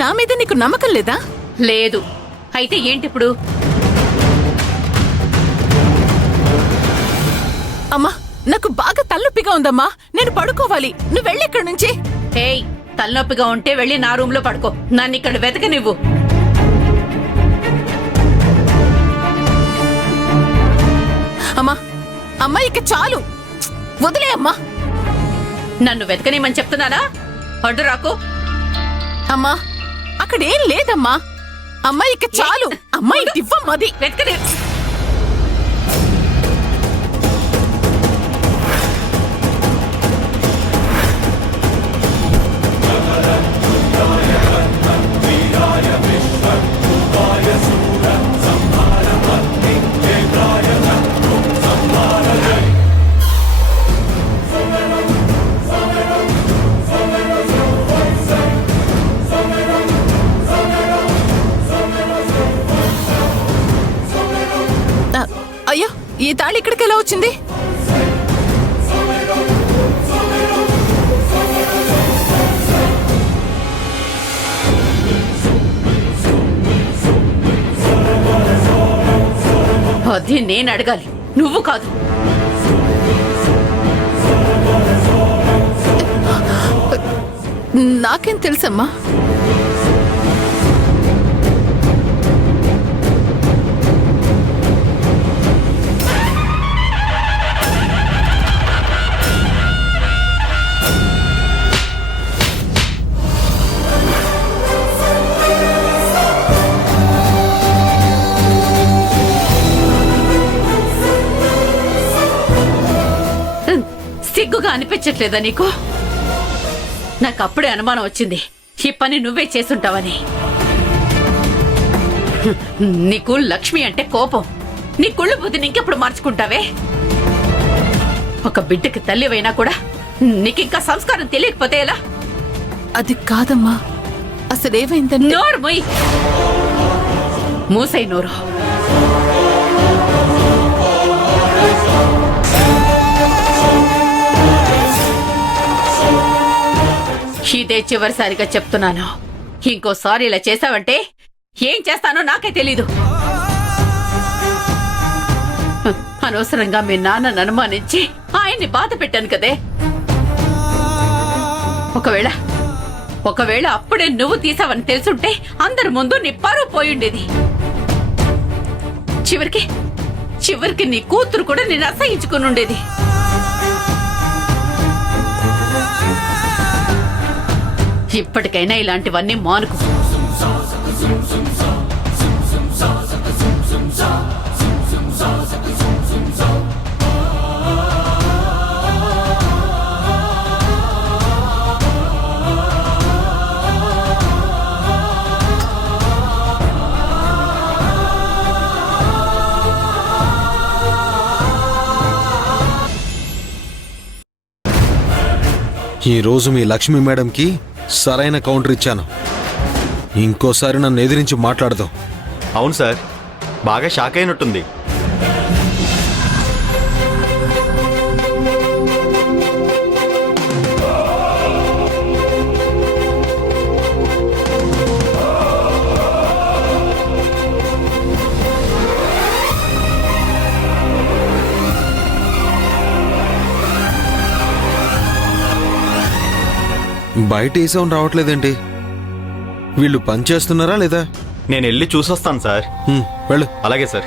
నా మీద నీకు నమ్మకం లేదా? లేదు. అయితే ఏంటిప్పుడు? అమ్మా, నాకు బాగా తలనొప్పిగా ఉందమ్మా, నేను పడుకోవాలి. నువ్వు వెళ్ళి ఇక్కడి నుంచి. ఏయ్, తలనొప్పిగా ఉంటే వెళ్ళి నా రూమ్ లో పడుకో. నన్ను ఇక్కడ వెతకనివ్వు. అమ్మా, అమ్మా, ఇక చాలు, వదిలే అమ్మా. నన్ను వెతకనిమని చెప్తున్నానా? అడ్డు రాకు. అమ్మా, అక్కడేం లేదమ్మా. అమ్మా, ఇక చాలు. అమ్మా, ఇవ్వమ్మది. వెతకని. అయ్యో, ఈ తాళి ఇక్కడికి ఎలా వచ్చింది? అది నేను అడగాలి, నువ్వు కాదు. నాకేం తెలుసమ్మా. సిగ్గుగా అనిపించట్లేదా నీకు? నాకు అప్పుడే అనుమానం వచ్చింది, ఈ పని నువ్వే చేసుంటావని. నీకు లక్ష్మి అంటే కోపం. నీ కుళ్ళు బుద్ధిని ఇంకెప్పుడు మార్చుకుంటావే? ఒక బిడ్డకి తల్లివైనా కూడా నీకింకా సంస్కారం తెలియకపోతే ఎలా? అది కాదమ్మా, అసలేమైందంటే... నోరు మొయ్. మూసై నోరు. ఇదే చివరిసారిగా చెప్తున్నాను. ఇంకోసారి ఇలా చేశావంటే ఏం చేస్తానో నాకే తెలీదు. అనవసరంగా మీ నాన్నను అనుమానించి ఆయన్ని బాధ పెట్టాను కదే. ఒకవేళ అప్పుడే నువ్వు తీసావని తెలుసుంటే అందరి ముందు నీ పరువు పోయుండేది. చివరికి నీ కూతురు కూడా నేను అసహించుకుని ఉండేది. ఇప్పటికైనా ఇలాంటివన్నీ మానుకు. ఈ రోజు మీ లక్ష్మి మేడంకి సరైన కౌంటర్ ఇచ్చాను. ఇంకోసారి నన్ను ఎదిరించి మాట్లాడదాం. అవును సార్, బాగా షాక్ అయినట్టుంది. బయట ఏ సౌండ్ రావట్లేదేంటి? వీళ్ళు పని చేస్తున్నారా లేదా? నేను వెళ్ళి చూసొస్తాను సార్. వెళ్ళు. అలాగే సార్.